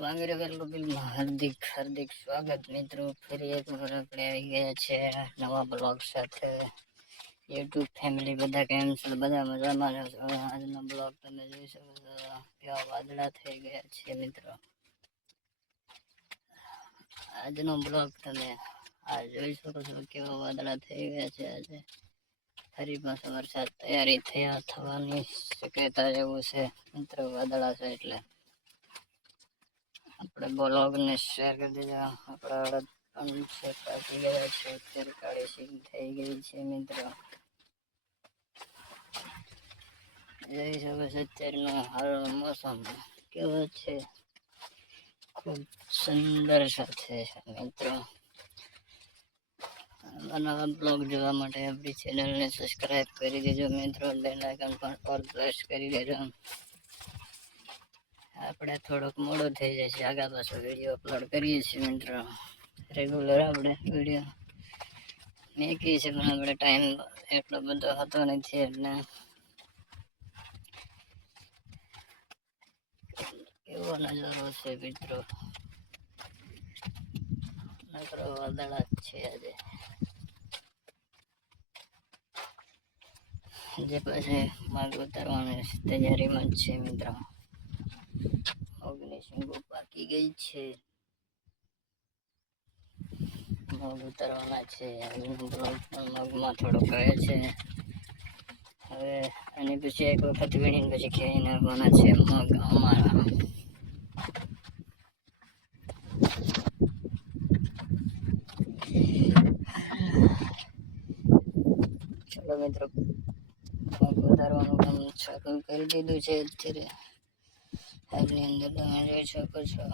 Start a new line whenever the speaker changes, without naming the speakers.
વાંગરે welcome હાર્દિક હાર્દિક સ્વાગત મિત્રો ફરી એક વાર આપણે આવી ગયા છે નવા બ્લોગ સાથે યુટ્યુબ ફેમિલી બધા કેમ છે બધા મજામાં જ હશો. આજનો બ્લોગ તમે જોઈ શકો છો. કેવા વાદળા થઈ ગયા છે મિત્રો. આજનો બ્લોગ તમે આ જોઈ શકો છો કેવા વાદળા થઈ ગયા છે આજે. ફરી પાછો વરસાદ તૈયારી થયા થવાની શક્યતા એવું છે મિત્રો, વાદળા છે એટલે. આપણે બ્લોગને શેર કરી દેજો આપણા છે પાકી ગયા છે, અત્યારે કાળી સિંગ થઈ ગઈ છે, મિત્રો. જોઈ શકો છો અત્યારનો હાલ મોસમ. કેવો છે? ખૂબ સુંદર સાથે છે, મિત્રો. નવા બ્લોગ જોવા માટે આપણી ચેનલને સબસ્ક્રાઇબ કરી દેજો, મિત્રો. બેલ આઇકન પણ પર પ્રેસ કરી દેજો. આપણે થોડોક મોડો થઈ જાય છે. આગા પાછો વીડિયો અપલોડ કરીએ છીએ મિત્રો. રેગ્યુલર આપણે વીડિયો મેકીએ છીએ પણ આપણે ટાઈમ એટલો બધો હતો નથી, એટલે એવો નજારો છે મિત્રો? નકરો વાદળા જ છે આજે. જે પાસે માર્ગ ઉતારવાની તૈયારીમાં જ છે મિત્રો. મગની શીંગો પાકી ગઈ છે. મગ ઉતારવાના છે. મગમાં થોડો કહે છે. હવે અને પછી એક વખત વીણીને પછી ખેડી નાખવાના છે મગ અમારા. મિત્રો ઉતારવાનું કામ કરી દીધું છે અત્યારે. એની અંદર તમે જોઈ શકો છો